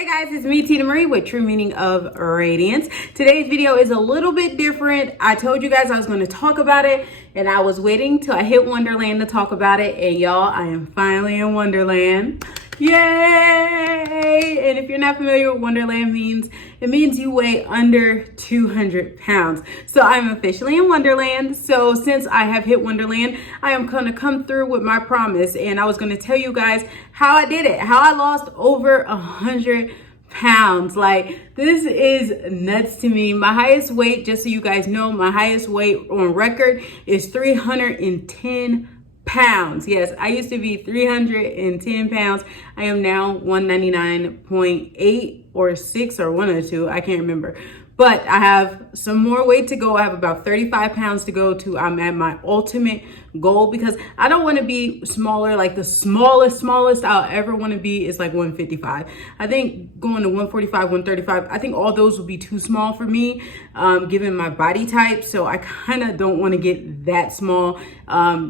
Hey guys, it's me, Tina Marie, with True Meaning of Radiance. Today's video is a little bit different. I told you guys I was going to talk about it, and I was waiting till I hit Wonderland to talk about it. And y'all, I am finally in Wonderland. Yay! And if you're not familiar with Wonderland it means you weigh under 200 pounds. So I'm officially in Wonderland. So since I have hit Wonderland, I am going to come through with my promise. And I was going to tell you guys how I did it, how I lost over 100 pounds. Like, this is nuts to me. My highest weight, just so you guys know, my highest weight on record is 310 pounds. Yes, I used to be 310 pounds. I am now 199.8 or 6 or 1 or 2. I can't remember. But I have some more weight to go. I have about 35 pounds to go to. I'm at my ultimate goal because I don't want to be smaller. Like, the smallest I'll ever want to be is like 155. I think going to 145, 135, I think all those will be too small for me, given my body type. So I kind of don't want to get that small,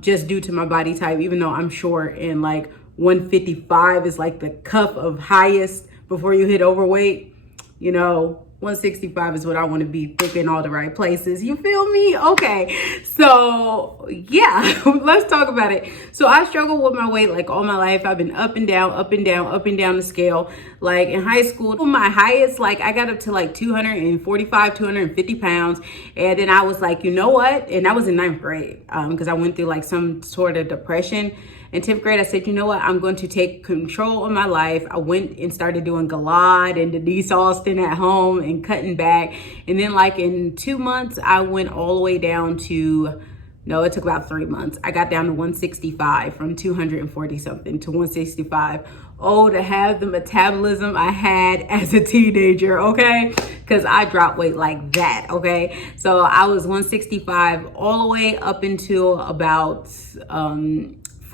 just due to my body type, even though I'm short, and like 155 is like the cuff of highest before you hit overweight. You know, 165 is what I want to be, thick in all the right places. You feel me? Okay. So yeah, let's talk about it. So I struggled with my weight like all my life. I've been up and down, up and down, up and down the scale. Like in high school, my highest, like I got up to like 245, 250 pounds. And then I was like, you know what? And I was in 9th grade, because I went through like some sort of depression. In 10th grade, I said, you know what? I'm going to take control of my life. I went and started doing Galad and Denise Austin at home and cutting back. And then like in 2 months, I went all the way down to, no, it took about 3 months. I got down to 165 from 240 something to 165. Oh, to have the metabolism I had as a teenager, okay? Because I dropped weight like that, okay? So I was 165 all the way up until about,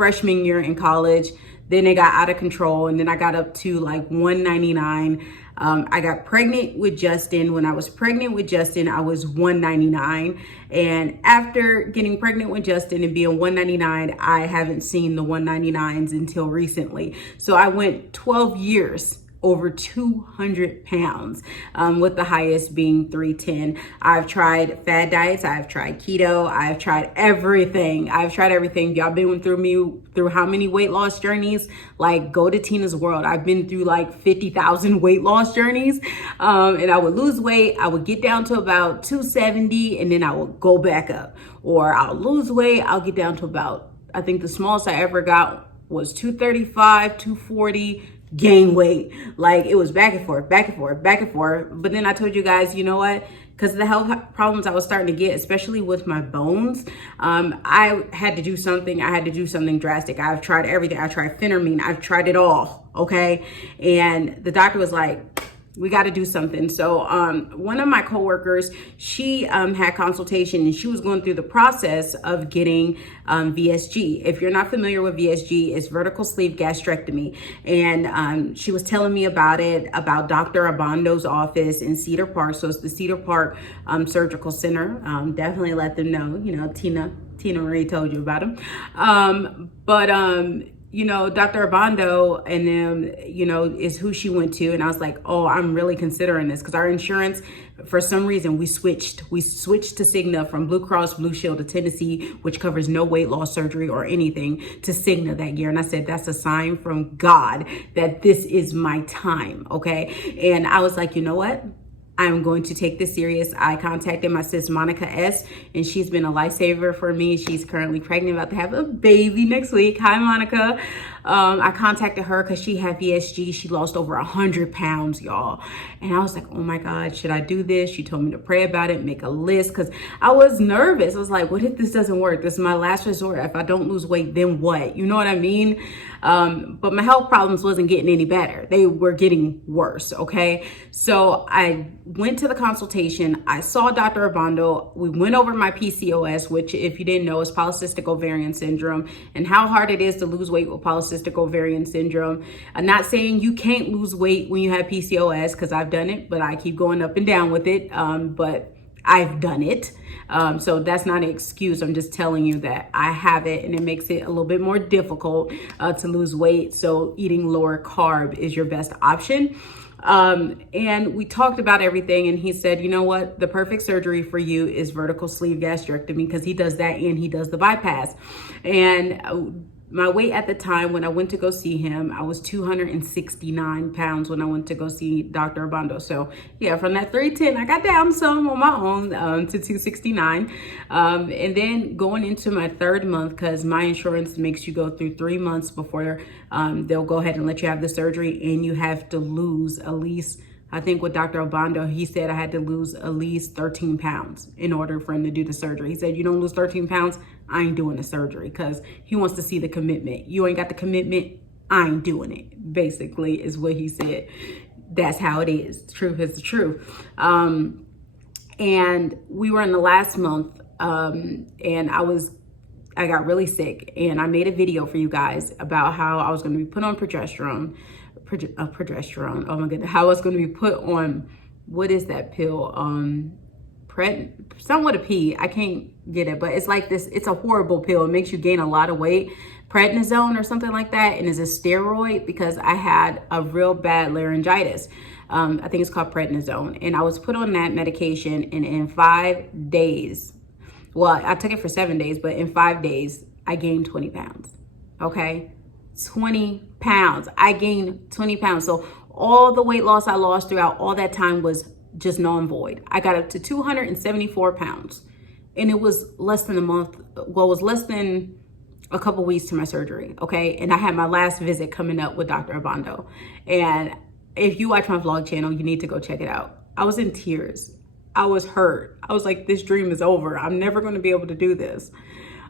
freshman year in college. Then it got out of control, and then I got up to like 199. I got pregnant with Justin. When I was pregnant with Justin, I was 199. And after getting pregnant with Justin and being 199, I haven't seen the 199s until recently. So I went 12 years over 200 pounds, with the highest being 310. I've tried fad diets. I've tried keto. I've tried everything. Y'all been through how many weight loss journeys? Like, go to Tina's World. I've been through like 50,000 weight loss journeys. And I would lose weight. I would get down to about 270, and then I would go back up. Or I'll lose weight. I'll get down to about, I think the smallest I ever got was 235, 240, gain weight. Like, it was back and forth, back and forth, back and forth. But then I told you guys, you know what? Because of the health problems I was starting to get, especially with my bones, I had to do something. I had to do something drastic. I've tried everything. I tried phentermine. I've tried it all, okay? And the doctor was like, we got to do something. So one of my coworkers, she had consultation, and she was going through the process of getting VSG. If you're not familiar with VSG, it's vertical sleeve gastrectomy. And she was telling me about it, about Dr. Abando's office in Cedar Park. So it's the Cedar Park Surgical Center. Definitely let them know, you know, Tina Marie told you about them. You know, Dr. Abando and them, you know, is who she went to. And I was like, oh, I'm really considering this, because our insurance, for some reason, we switched to Cigna from Blue Cross Blue Shield of Tennessee, which covers no weight loss surgery or anything, to Cigna that year. And I said, that's a sign from God that this is my time, okay? And I was like, you know what? I'm going to take this serious. I contacted my sis, Monica S., and she's been a lifesaver for me. She's currently pregnant, about to have a baby next week. Hi, Monica. I contacted her because she had VSG. She lost over 100 pounds, y'all. And I was like, oh my God, should I do this? She told me to pray about it, make a list, because I was nervous. I was like, what if this doesn't work? This is my last resort. If I don't lose weight, then what? You know what I mean? But my health problems wasn't getting any better. They were getting worse, okay? So I went to the consultation. I saw Dr. Abando. We went over my PCOS, which, if you didn't know, is polycystic ovarian syndrome, and how hard it is to lose weight with polycystic ovarian syndrome. I'm not saying you can't lose weight when you have PCOS, because I've done it, but I keep going up and down with it. But I've done it. So that's not an excuse. I'm just telling you that I have it, and it makes it a little bit more difficult to lose weight. So eating lower carb is your best option. And we talked about everything, and he said, you know what, the perfect surgery for you is vertical sleeve gastrectomy, because he does that and he does the bypass. And my weight at the time when I went to go see him, I was 269 pounds when I went to go see Dr. Obando. So yeah, from that 310, I got down some on my own to 269. And then going into my third month, because my insurance makes you go through 3 months before they'll go ahead and let you have the surgery, and you have to lose at least, I think with Dr. Obando, he said I had to lose at least 13 pounds in order for him to do the surgery. He said, you don't lose 13 pounds, I ain't doing the surgery, because he wants to see the commitment. You ain't got the commitment, I ain't doing it, basically is what he said. That's how it is. The truth is the truth. And we were in the last month, and I got really sick, and I made a video for you guys about how I was going to be put on progesterone. Oh my goodness, how I was going to be put on, what is that pill? Something with a P. I can't get it, but it's like this. It's a horrible pill. It makes you gain a lot of weight. Prednisone or something like that, and is a steroid, because I had a real bad laryngitis. I think it's called prednisone, and I was put on that medication, and in 5 days, well, I took it for 7 days, but in 5 days, I gained 20 pounds. Okay. 20 pounds. I gained 20 pounds. So all the weight loss I lost throughout all that time was just non-void. I got up to 274 pounds, and it was less than a month. Well, it was less than a couple weeks to my surgery. Okay. And I had my last visit coming up with Dr. Obando. And if you watch my vlog channel, you need to go check it out. I was in tears. I was hurt. I was like, this dream is over. I'm never going to be able to do this.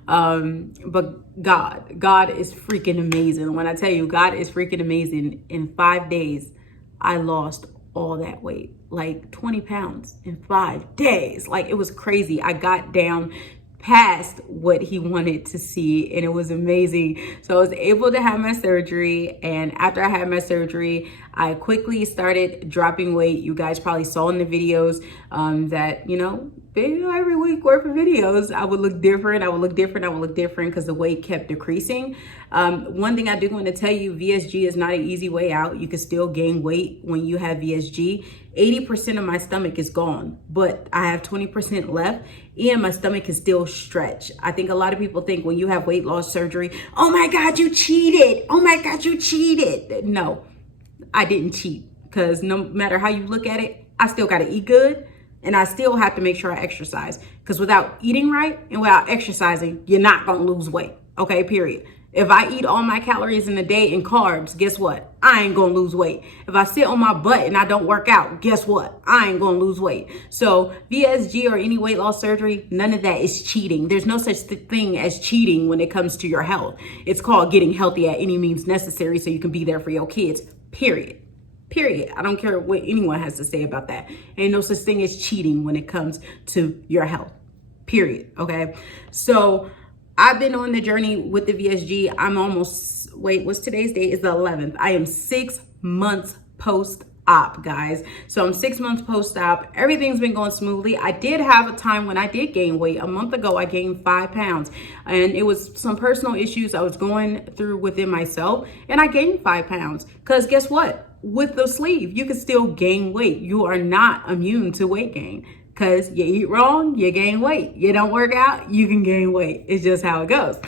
But God is freaking amazing. When I tell you God is freaking amazing, in 5 days, I lost all that weight, like 20 pounds in 5 days. Like, it was crazy. I got down past what he wanted to see, and it was amazing. So I was able to have my surgery, and after I had my surgery, I quickly started dropping weight. You guys probably saw in the videos that, you know, every week worth of videos, I would look different. I would look different because the weight kept decreasing. One thing I do want to tell you, VSG is not an easy way out. You can still gain weight when you have VSG. 80% of my stomach is gone, but I have 20% left, and my stomach can still stretch. I think a lot of people think when you have weight loss surgery, oh my God, you cheated. Oh my God, you cheated. No, I didn't cheat, because no matter how you look at it, I still got to eat good, and I still have to make sure I exercise, because without eating right and without exercising, you're not going to lose weight. Okay, period. If I eat all my calories in a day in carbs, guess what? I ain't gonna lose weight. If I sit on my butt and I don't work out, guess what? I ain't gonna lose weight. So VSG or any weight loss surgery, none of that is cheating. There's no such thing as cheating when it comes to your health. It's called getting healthy at any means necessary so you can be there for your kids, period. Period. I don't care what anyone has to say about that. Ain't no such thing as cheating when it comes to your health, period. Okay, so I've been on the journey with the VSG. I'm almost, wait, what's today's date? Is the 11th. I am 6 months post-op, guys. So I'm 6 months post-op. Everything's been going smoothly. I did have a time when I did gain weight. A month ago, I gained 5 pounds. And it was some personal issues I was going through within myself. And I gained 5 pounds. Because guess what? With the sleeve, you can still gain weight. You are not immune to weight gain. Because you eat wrong, you gain weight. You don't work out, you can gain weight. It's just how it goes.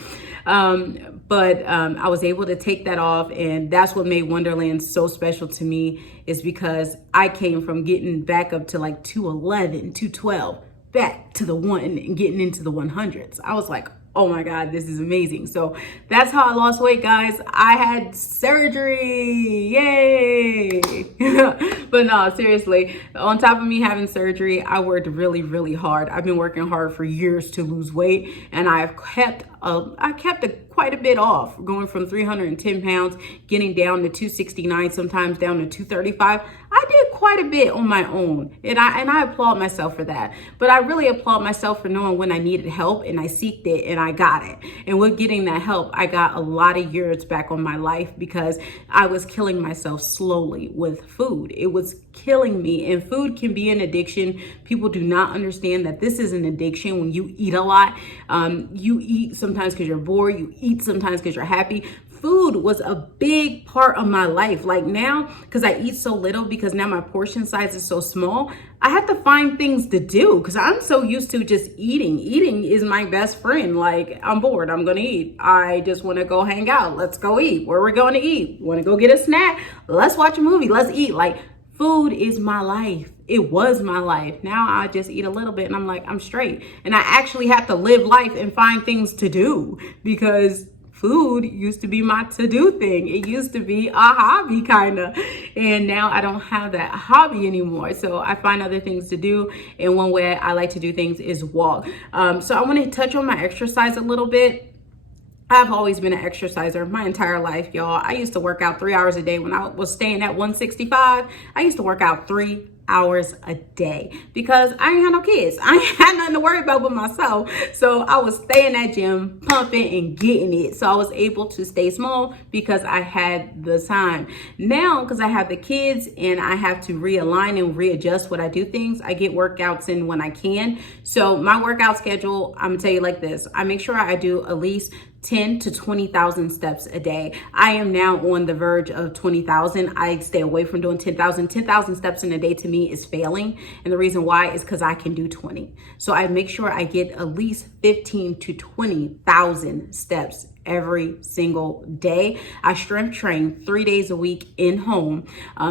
But I was able to take that off, and that's what made Wonderland so special to me, is because I came from getting back up to like 211, 212, back to the one and getting into the 100s. I was like, oh my God, this is amazing. So that's how I lost weight, guys. I had surgery, yay. But no, seriously, on top of me having surgery, I worked really, really hard. I've been working hard for years to lose weight, and I kept quite a bit off, going from 310 pounds, getting down to 269, sometimes down to 235. I did quite a bit on my own, and I applaud myself for that. But I really applaud myself for knowing when I needed help, and I seeked it, and I got it. And with getting that help, I got a lot of years back on my life, because I was killing myself slowly with food. It was killing me, and food can be an addiction. People do not understand that this is an addiction. When you eat a lot, you eat sometimes because you're bored, you eat sometimes because you're happy. food was a big part of my life. Like now, because I eat so little, because now my portion size is so small, I have to find things to do because I'm so used to just eating. Eating is my best friend. Like, I'm bored, I'm gonna eat. I just wanna go hang out. Let's go eat. Where we're going to eat? Wanna go get a snack? Let's watch a movie. Let's eat. Like, food is my life. It was my life. Now I just eat a little bit and I'm like, I'm straight. And I actually have to live life and find things to do because food used to be my to-do thing. It used to be a hobby kind of, and now I don't have that hobby anymore. So I find other things to do, and one way I like to do things is walk. So I want to touch on my exercise a little bit. I've always been an exerciser my entire life, y'all. I used to work out 3 hours a day. When I was staying at 165, I used to work out 3 hours a day because I ain't had no kids. I ain't had nothing to worry about but myself. So I was staying at gym, pumping and getting it. So I was able to stay small because I had the time. Now, because I have the kids and I have to realign and readjust what I do things, I get workouts in when I can. So my workout schedule, I'm gonna tell you like this. I make sure I do at least 10 to 20,000 steps a day. I am now on the verge of 20,000. I stay away from doing 10,000. 10,000 steps in a day to me is failing. And the reason why is because I can do 20. So I make sure I get at least 15 to 20,000 steps every single day. I strength train 3 days a week in home.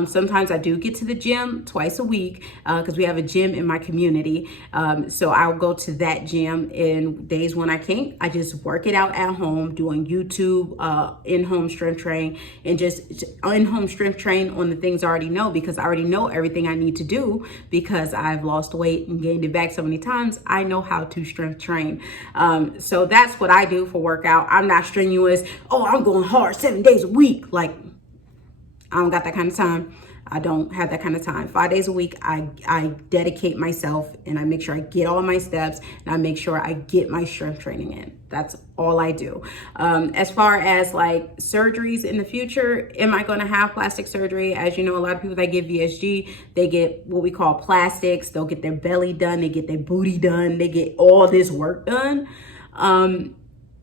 Sometimes I do get to the gym twice a week because we have a gym in my community. So I'll go to that gym, in days when I can't, I just work it out at home doing YouTube, in-home strength train, and just in-home strength train on the things I already know, because I already know everything I need to do because I've lost weight and gained it back so many times. I know how to strength train. So that's what I do for workout. I'm not strenuous. Oh, I'm going hard 7 days a week. Like, I don't got that kind of time. I don't have that kind of time. 5 days a week, I dedicate myself and I make sure I get all my steps and I make sure I get my strength training in. That's all I do. As far as like surgeries in the future, am I going to have plastic surgery? As you know, a lot of people that get VSG, they get what we call plastics. They'll get their belly done. They get their booty done. They get all this work done.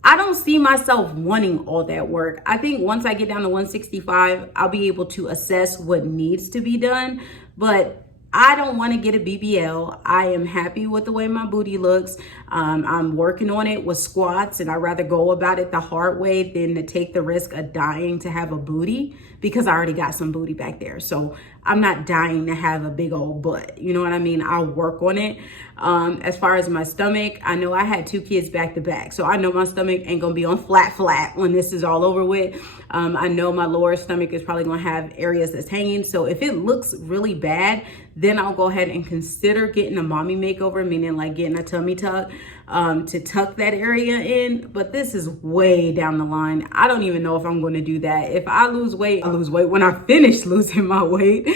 I don't see myself wanting all that work. I think once I get down to 165, I'll be able to assess what needs to be done. But I don't want to get a BBL. I am happy with the way my booty looks. I'm working on it with squats, and I'd rather go about it the hard way than to take the risk of dying to have a booty, because I already got some booty back there. So I'm not dying to have a big old butt. You know what I mean? I'll work on it. As far as my stomach, I know I had 2 kids back to back. So I know my stomach ain't gonna be on flat when this is all over with. I know my lower stomach is probably gonna have areas that's hanging. So if it looks really bad, then I'll go ahead and consider getting a mommy makeover, meaning like getting a tummy tuck, to tuck that area in. But this is way down the line. I don't even know if I'm going to do that. If I lose weight, I lose weight when I finish losing my weight.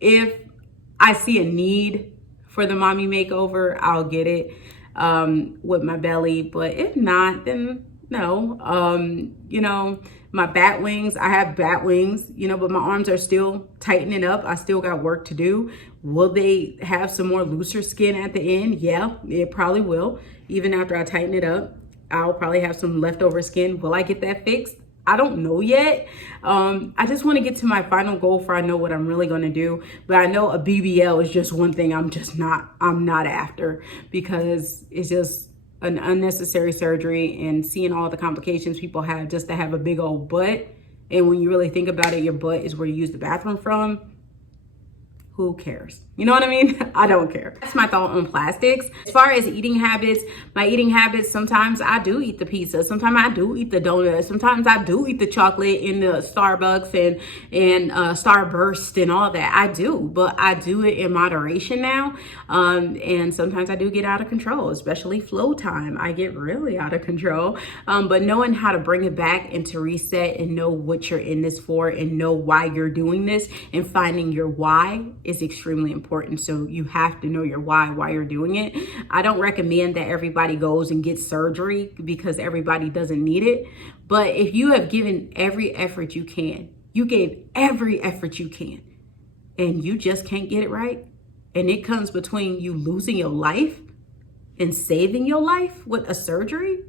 If I see a need for the mommy makeover, I'll get it with my belly. But if not, then no. You know, my bat wings, I have bat wings, you know, but my arms are still tightening up. I still got work to do. Will they have some more looser skin at the end? Yeah, it probably will. Even after I tighten it up, I'll probably have some leftover skin. Will I get that fixed? I don't know yet. I just want to get to my final goal for I know what I'm really going to do. But I know a BBL is just one thing I'm not after, because it's just an unnecessary surgery, and seeing all the complications people have just to have a big old butt. And when you really think about it, your butt is where you use the bathroom from. Who cares? You know what I mean? I don't care. That's my thought on plastics. As far as eating habits, my eating habits, sometimes I do eat the pizza. Sometimes I do eat the donuts. Sometimes I do eat the chocolate in the Starbucks and Starburst and all that. I do, but I do it in moderation now. And sometimes I do get out of control, especially flow time. I get really out of control. But knowing how to bring it back and to reset and know what you're in this for and know why you're doing this, and finding your why is extremely important. So you have to know your why you're doing it. I don't recommend that everybody goes and gets surgery, because everybody doesn't need it. But if you have given every effort you can, you gave every effort you can, and you just can't get it right, and it comes between you losing your life and saving your life with a surgery,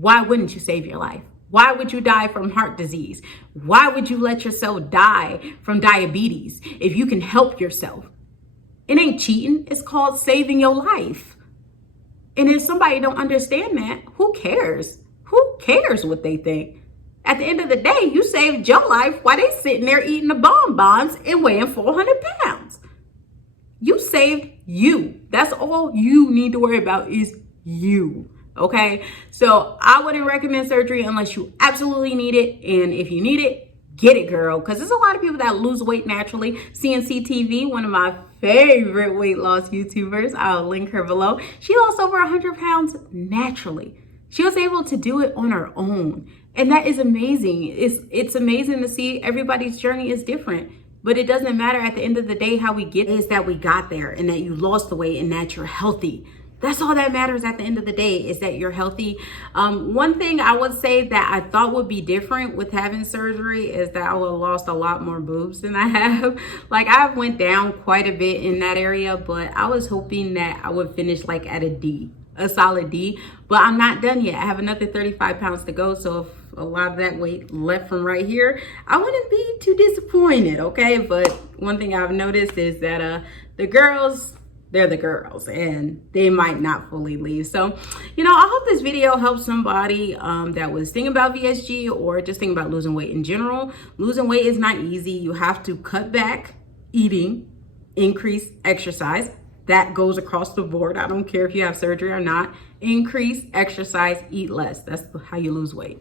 why wouldn't you save your life? Why would you die from heart disease? Why would you let yourself die from diabetes if you can help yourself? It ain't cheating. It's called saving your life. And if somebody don't understand that, who cares? Who cares what they think? At the end of the day, you saved your life while they sitting there eating the bonbons and weighing 400 pounds. You saved you. That's all you need to worry about is you. Okay? So I wouldn't recommend surgery unless you absolutely need it. And if you need it, get it, girl. Because there's a lot of people that lose weight naturally. CNC TV, one of my favorite weight loss YouTubers, I'll link her below. She lost over 100 pounds naturally. She was able to do it on her own. And that is amazing. It's amazing to see everybody's journey is different. But it doesn't matter at the end of the day how we get is that we got there and that you lost the weight and that you're healthy. That's all that matters at the end of the day is that you're healthy. One thing I would say that I thought would be different with having surgery is that I would have lost a lot more boobs than I have. Like I went down quite a bit in that area, but I was hoping that I would finish like at a D, a solid D, but I'm not done yet. I have another 35 pounds to go. So if a lot of that weight left from right here, I wouldn't be too disappointed, okay? But one thing I've noticed is that the girls, they're the girls and they might not fully leave. So, you know, I hope this video helps somebody that was thinking about VSG or just thinking about losing weight in general. Losing weight is not easy. You have to cut back eating, increase exercise. That goes across the board. I don't care if you have surgery or not. Increase exercise, eat less. That's how you lose weight.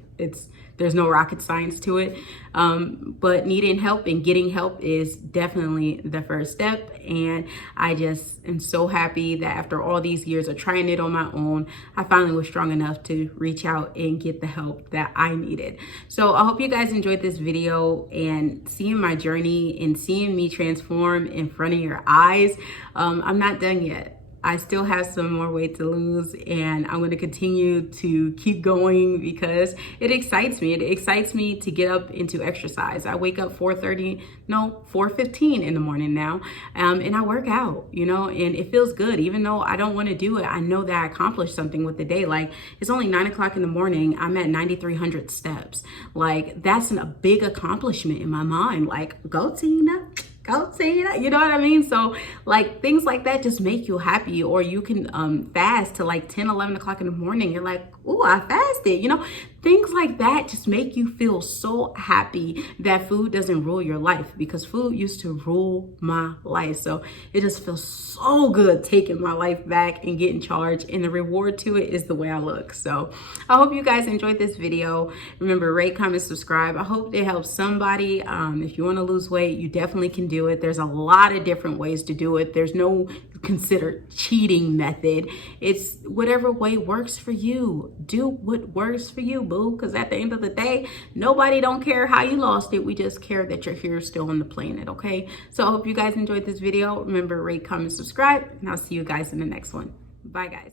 There's no rocket science to it. But needing help and getting help is definitely the first step. And I just am so happy that after all these years of trying it on my own, I finally was strong enough to reach out and get the help that I needed. So I hope you guys enjoyed this video and seeing my journey and seeing me transform in front of your eyes. I'm not done yet. I still have some more weight to lose and I'm going to continue to keep going because it excites me. It excites me to get up into exercise. I wake up 4:15 in the morning now and I work out, you know, and it feels good. Even though I don't want to do it, I know that I accomplished something with the day. Like it's only 9 o'clock in the morning. I'm at 9,300 steps. Like that's a big accomplishment in my mind. Like go Tina. Go Tina, you know what I mean? So like things like that just make you happy. Or you can fast to like 10, 11 o'clock in the morning. You're like, oh, I fasted, you know? Things like that just make you feel so happy that food doesn't rule your life, because food used to rule my life. So it just feels so good taking my life back and getting charged, and the reward to it is the way I look. So I hope you guys enjoyed this video. Remember, rate, comment, subscribe. I hope it helps somebody. If you want to lose weight, you definitely can do it. There's a lot of different ways to do it. There's no considered cheating method. It's whatever way works for you. Do what works for you, boo, because at the end of the day, nobody don't care how you lost it. We just care that you're here still on the planet. Okay, so I hope you guys enjoyed this video. Remember, rate, comment, subscribe, and I'll see you guys in the next one. Bye guys.